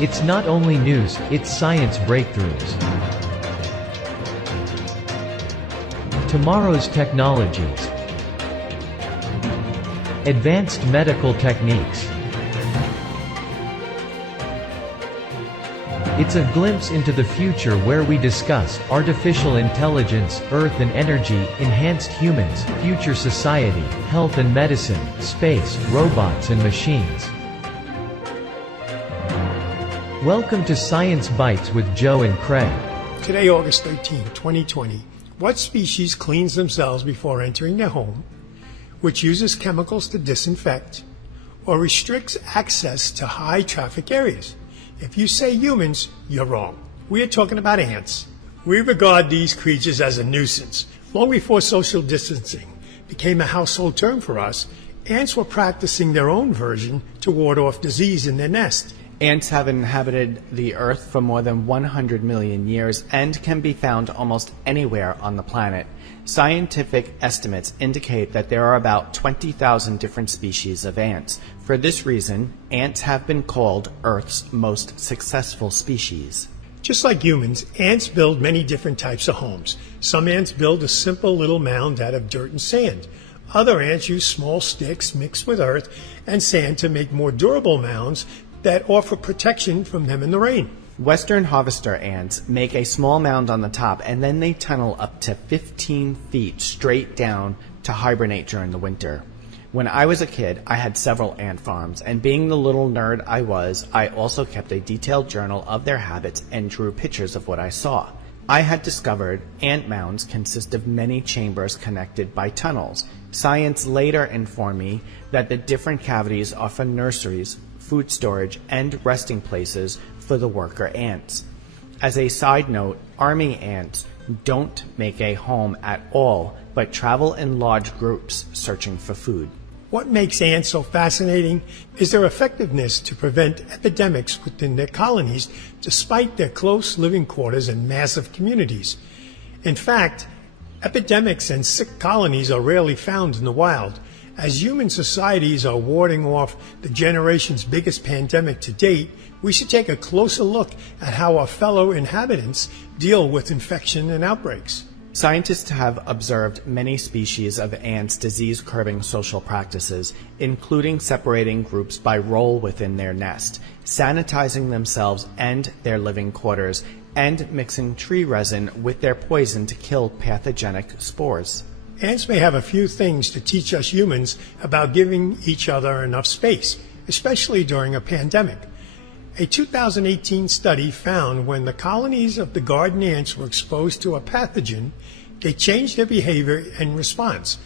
It's not only news, it's science breakthroughs. Tomorrow's technologies. Advanced medical techniques. It's a glimpse into the future where we discuss artificial intelligence, earth and energy, enhanced humans, future society, health and medicine, space, robots and machines. Welcome to Science Bytes with Joe and Craig. Today, August 13, 2020, what species cleans themselves before entering their home, which uses chemicals to disinfect, or restricts access to high traffic areas? If you say humans, you're wrong. We are talking about ants. We regard these creatures as a nuisance. Long before social distancing became a household term for us, ants were practicing their own version to ward off disease in their nest. Ants have inhabited the Earth for more than 100 million years and can be found almost anywhere on the planet. Scientific estimates indicate that there are about 20,000 different species of ants. For this reason, ants have been called Earth's most successful species. Just like humans, ants build many different types of homes. Some ants build a simple little mound out of dirt and sand. Other ants use small sticks mixed with earth and sand to make more durable mounds that offer protection from them in the rain. Western harvester ants make a small mound on the top and then they tunnel up to 15 feet straight down to hibernate during the winter. When I was a kid, I had several ant farms, and being the little nerd I was, I also kept a detailed journal of their habits and drew pictures of what I saw. I had discovered ant mounds consist of many chambers connected by tunnels. Science later informed me that the different cavities are for nurseries, food storage, and resting places for the worker ants. As a side note, army ants don't make a home at all, but travel in large groups searching for food. What makes ants so fascinating is their effectiveness to prevent epidemics within their colonies, despite their close living quarters and massive communities. In fact, epidemics and sick colonies are rarely found in the wild. As human societies are warding off the generation's biggest pandemic to date, we should take a closer look at how our fellow inhabitants deal with infection and outbreaks. Scientists have observed many species of ants' disease-curbing social practices, including separating groups by role within their nest, sanitizing themselves and their living quarters, and mixing tree resin with their poison to kill pathogenic spores. Ants may have a few things to teach us humans about giving each other enough space, especially during a pandemic. A 2018 study found when the colonies of the garden ants were exposed to a pathogen, they changed their behavior in response.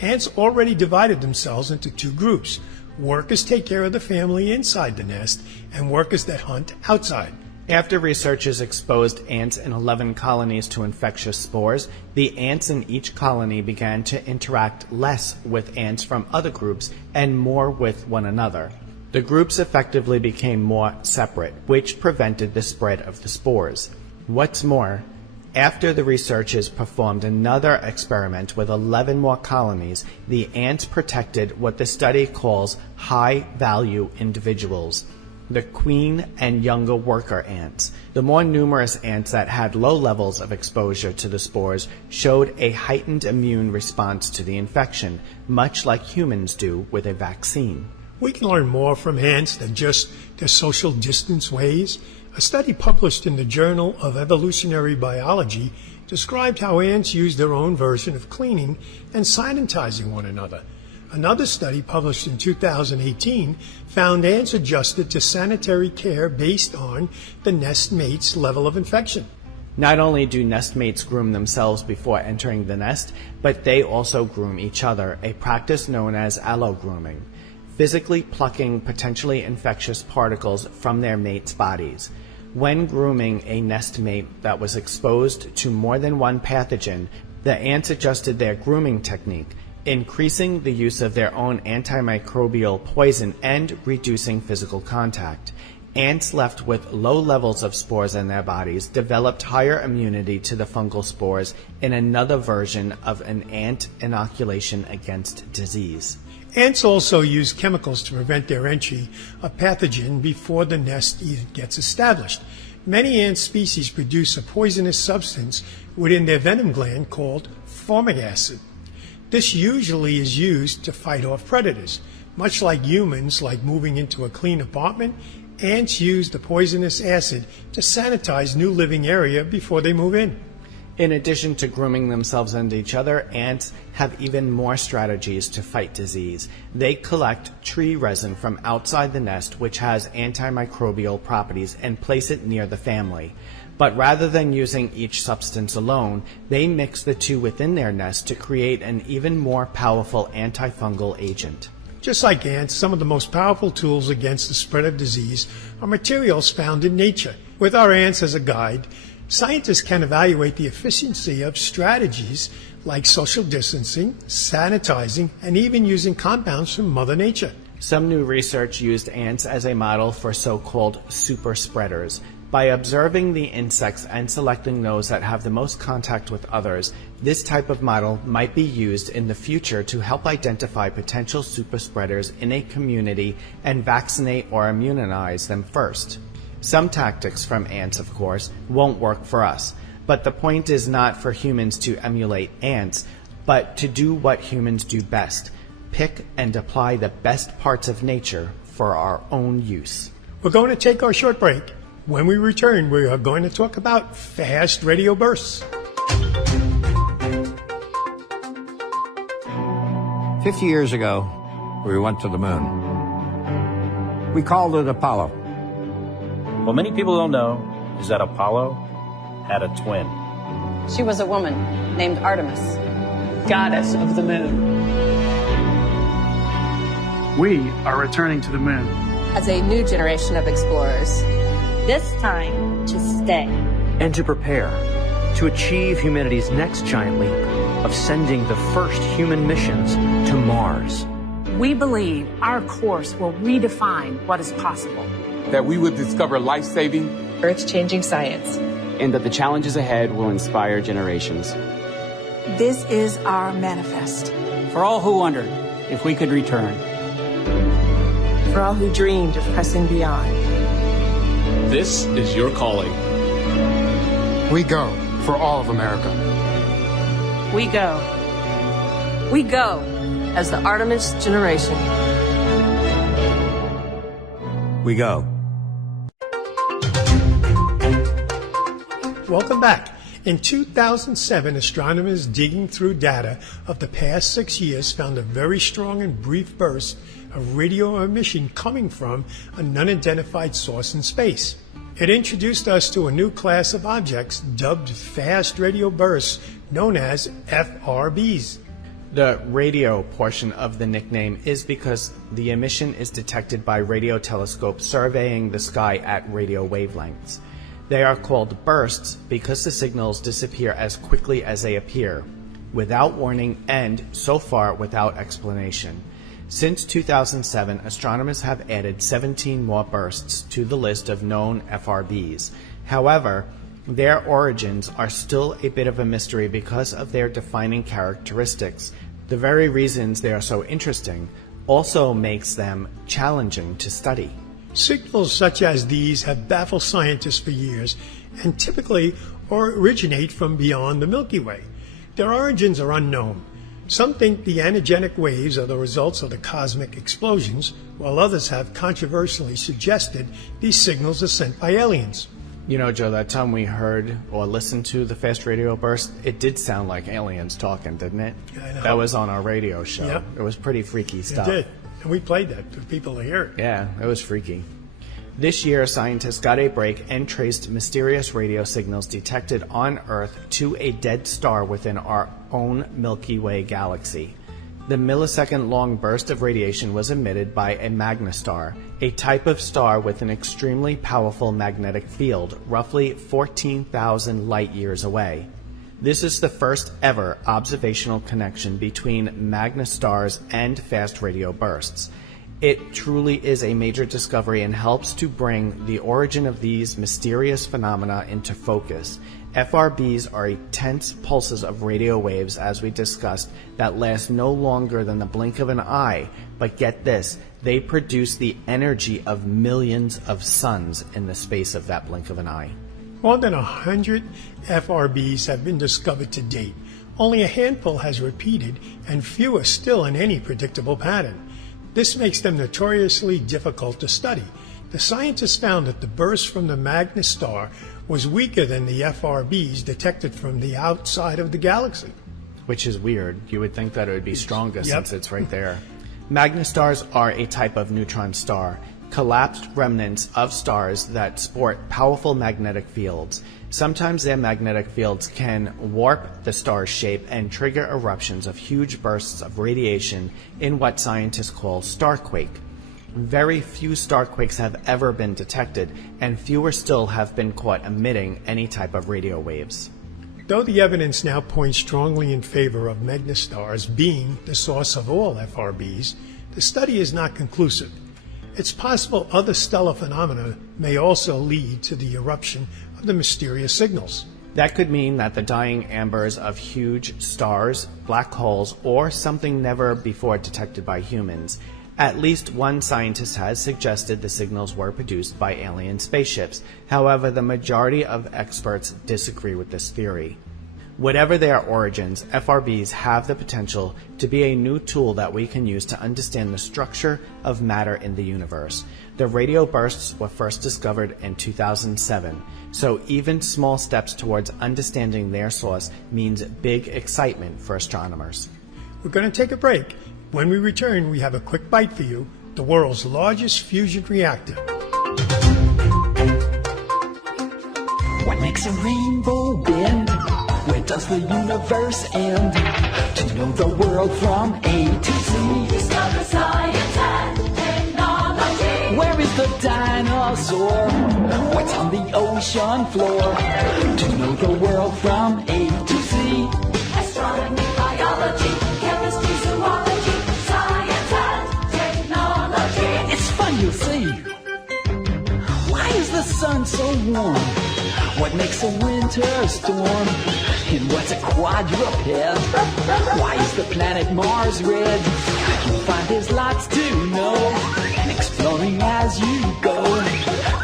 Ants already divided themselves into two groups. Workers take care of the family inside the nest, and workers that hunt outside. After researchers exposed ants in 11 colonies to infectious spores, the ants in each colony began to interact less with ants from other groups and more with one another. The groups effectively became more separate, which prevented the spread of the spores. What's more, after the researchers performed another experiment with 11 more colonies, the ants protected what the study calls high-value individuals, the queen and younger worker ants. The more numerous ants that had low levels of exposure to the spores showed a heightened immune response to the infection, much like humans do with a vaccine. We can learn more from ants than just their social distance ways. A study published in the Journal of Evolutionary Biology described how ants use their own version of cleaning and sanitizing one another. Another study published in 2018 found ants adjusted to sanitary care based on the nest mate's level of infection. Not only do nest mates groom themselves before entering the nest, but they also groom each other, a practice known as allo-grooming, physically plucking potentially infectious particles from their mates' bodies. When grooming a nest mate that was exposed to more than one pathogen, the ants adjusted their grooming technique, increasing the use of their own antimicrobial poison and reducing physical contact. Ants left with low levels of spores in their bodies developed higher immunity to the fungal spores in another version of an ant inoculation against disease. Ants also use chemicals to prevent their entry of pathogen before the nest even gets established. Many ant species produce a poisonous substance within their venom gland called formic acid. This usually is used to fight off predators. Much like humans like moving into a clean apartment, ants use the poisonous acid to sanitize new living area before they move in. In addition to grooming themselves and each other, ants have even more strategies to fight disease. They collect tree resin from outside the nest, which has antimicrobial properties, and place it near the family. But rather than using each substance alone, they mix the two within their nest to create an even more powerful antifungal agent. Just like ants, some of the most powerful tools against the spread of disease are materials found in nature. With our ants as a guide, scientists can evaluate the efficiency of strategies like social distancing, sanitizing, and even using compounds from Mother Nature. Some new research used ants as a model for so-called super spreaders. By observing the insects and selecting those that have the most contact with others, this type of model might be used in the future to help identify potential super spreaders in a community and vaccinate or immunize them first. Some tactics from ants, of course, won't work for us, but the point is not for humans to emulate ants, but to do what humans do best: pick and apply the best parts of nature for our own use. We're going to take our short break. When we return, we are going to talk about fast radio bursts. 50 years ago, we went to the moon. We called it Apollo. What many people don't know is that Apollo had a twin. She was a woman named Artemis, goddess of the moon. We are returning to the moon. As a new generation of explorers, this time to stay. And to prepare to achieve humanity's next giant leap of sending the first human missions to Mars. We believe our course will redefine what is possible. That we will discover life-saving, earth-changing science. And that the challenges ahead will inspire generations. This is our manifest. For all who wondered if we could return. For all who dreamed of pressing beyond. This is your calling. We go for all of America. We go. We go as the Artemis generation. We go. Welcome back. In 2007, astronomers digging through data of the past 6 years found a very strong and brief burst of radio emission coming from an unidentified source in space. It introduced us to a new class of objects dubbed fast radio bursts, known as FRBs. The radio portion of the nickname is because the emission is detected by radio telescopes surveying the sky at radio wavelengths. They are called bursts because the signals disappear as quickly as they appear, without warning and, so far, without explanation. Since 2007, astronomers have added 17 more bursts to the list of known FRBs. However, their origins are still a bit of a mystery because of their defining characteristics. The very reasons they are so interesting also makes them challenging to study. Signals such as these have baffled scientists for years and typically originate from beyond the Milky Way. Their origins are unknown. Some think the anogenic waves are the results of the cosmic explosions, while others have controversially suggested these signals are sent by aliens. You know, Joe, that time we heard or listened to the fast radio burst, it did sound like aliens talking, didn't it? I know. That was on our radio show. Yep. It was pretty freaky stuff. It did. And we played that for people to hear. Yeah, it was freaky. This year, scientists got a break and traced mysterious radio signals detected on Earth to a dead star within our own Milky Way galaxy. The millisecond-long burst of radiation was emitted by a magnastar, a type of star with an extremely powerful magnetic field, roughly 14,000 light-years away. This is the first ever observational connection between magnastars and fast radio bursts. It truly is a major discovery and helps to bring the origin of these mysterious phenomena into focus. FRBs are intense pulses of radio waves, as we discussed, that last no longer than the blink of an eye. But get this, they produce the energy of millions of suns in the space of that blink of an eye. More than 100 FRBs have been discovered to date. Only a handful has repeated, and fewer still in any predictable pattern. This makes them notoriously difficult to study. The scientists found that the burst from the Magnus star was weaker than the FRBs detected from the outside of the galaxy. Which is weird. You would think that it would be stronger since it's right there. Magnus stars are a type of neutron star, collapsed remnants of stars that sport powerful magnetic fields. Sometimes their magnetic fields can warp the star's shape and trigger eruptions of huge bursts of radiation in what scientists call starquake. Very few starquakes have ever been detected, and fewer still have been caught emitting any type of radio waves. Though the evidence now points strongly in favor of Magnus stars being the source of all FRBs, the study is not conclusive. It's possible other stellar phenomena may also lead to the eruption of the mysterious signals. That could mean that the dying embers of huge stars, black holes, or something never before detected by humans. At least one scientist has suggested the signals were produced by alien spaceships. However, the majority of experts disagree with this theory. Whatever their origins, FRBs have the potential to be a new tool that we can use to understand the structure of matter in the universe. The radio bursts were first discovered in 2007, so even small steps towards understanding their source means big excitement for astronomers. We're going to take a break. When we return, we have a quick bite for you, the world's largest fusion reactor. What makes a rainbow bend? Where does the universe end? To know the world from A to Z. Discover science and technology. Where is the dinosaur? What's on the ocean floor? To know the world from A to Z. Astronomy, biology, chemistry, zoology, science and technology. It's fun, you'll see. Why is the sun so warm? What makes a winter storm? And what's a quadruped? Why is the planet Mars red? You'll find there's lots to know. Exploring as you go.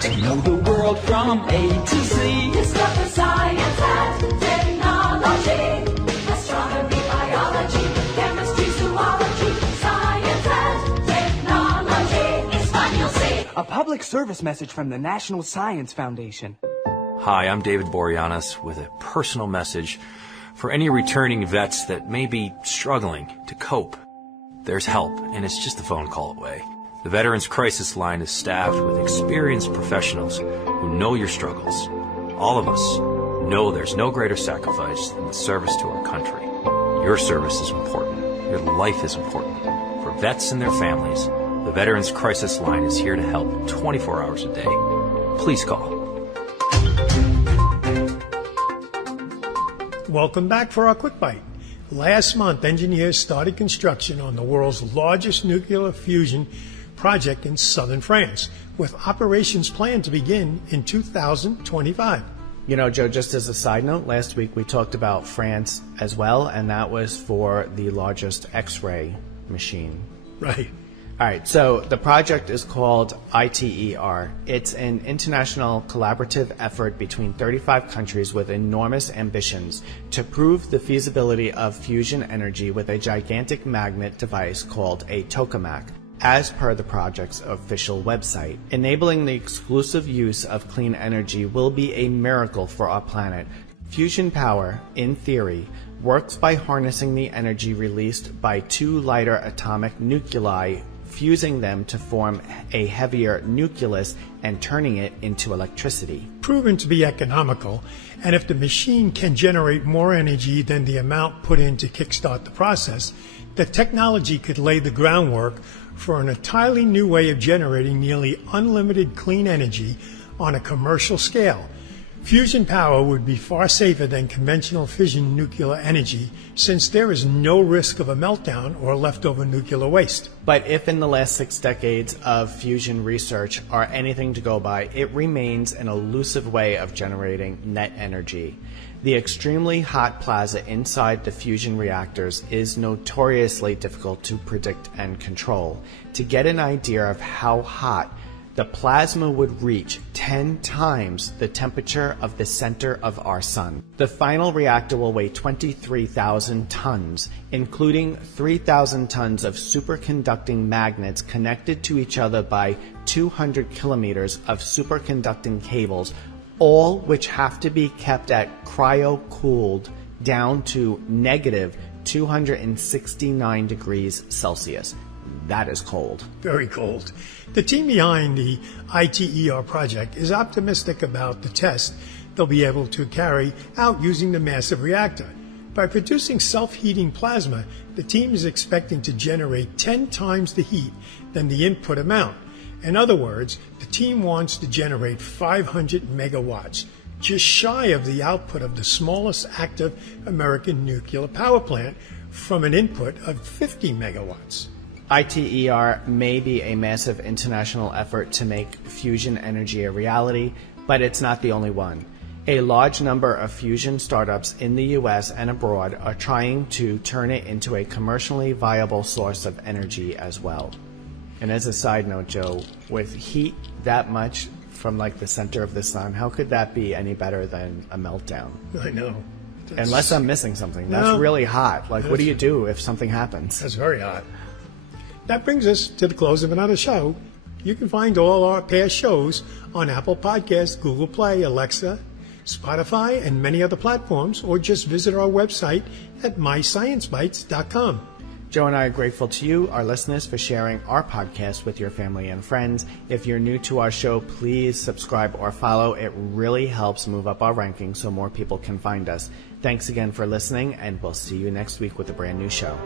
To know the world from A to Z. Discover science and technology. Astronomy, biology, chemistry, zoology, science and technology. It's fun, you'll see. A public service message from the National Science Foundation. Hi, I'm David Boreanaz with a personal message for any returning vets that may be struggling to cope. There's help, and it's just a phone call away. The Veterans Crisis Line is staffed with experienced professionals who know your struggles. All of us know there's no greater sacrifice than the service to our country. Your service is important. Your life is important. For vets and their families, the Veterans Crisis Line is here to help 24 hours a day. Please call. Welcome back for our quick bite. Last month, engineers started construction on the world's largest nuclear fusion project in southern France, with operations planned to begin in 2025. You know, Joe, just as a side note, last week we talked about France as well, and that was for the largest X-ray machine. Right. All right, so the project is called ITER. It's an international collaborative effort between 35 countries with enormous ambitions to prove the feasibility of fusion energy with a gigantic magnet device called a tokamak. As per the project's official website, enabling the exclusive use of clean energy will be a miracle for our planet. Fusion power, in theory, works by harnessing the energy released by two lighter atomic nuclei, fusing them to form a heavier nucleus and turning it into electricity. Proven to be economical, and if the machine can generate more energy than the amount put in to kickstart the process, the technology could lay the groundwork for an entirely new way of generating nearly unlimited clean energy on a commercial scale. Fusion power would be far safer than conventional fission nuclear energy, since there is no risk of a meltdown or leftover nuclear waste. But if in the last 6 decades of fusion research are anything to go by, it remains an elusive way of generating net energy. The extremely hot plasma inside the fusion reactors is notoriously difficult to predict and control. To get an idea of how hot, the plasma would reach 10 times the temperature of the center of our sun. The final reactor will weigh 23,000 tons, including 3,000 tons of superconducting magnets connected to each other by 200 kilometers of superconducting cables, all which have to be kept at cryo-cooled down to negative 269 degrees Celsius. That is cold. Very cold. The team behind the ITER project is optimistic about the test they'll be able to carry out using the massive reactor. By producing self-heating plasma, the team is expecting to generate 10 times the heat than the input amount. In other words, the team wants to generate 500 megawatts, just shy of the output of the smallest active American nuclear power plant from an input of 50 megawatts. ITER may be a massive international effort to make fusion energy a reality, but it's not the only one. A large number of fusion startups in the US and abroad are trying to turn it into a commercially viable source of energy as well. And as a side note, Joe, with heat that much from like the center of the sun, how could that be any better than a meltdown? I know. Unless I'm missing something. That's really hot. Like, what do you do if something happens? That's very hot. That brings us to the close of another show. You can find all our past shows on Apple Podcasts, Google Play, Alexa, Spotify, and many other platforms, or just visit our website at mysciencebytes.com. Joe and I are grateful to you, our listeners, for sharing our podcast with your family and friends. If you're new to our show, please subscribe or follow. It really helps move up our rankings so more people can find us. Thanks again for listening, and we'll see you next week with a brand new show.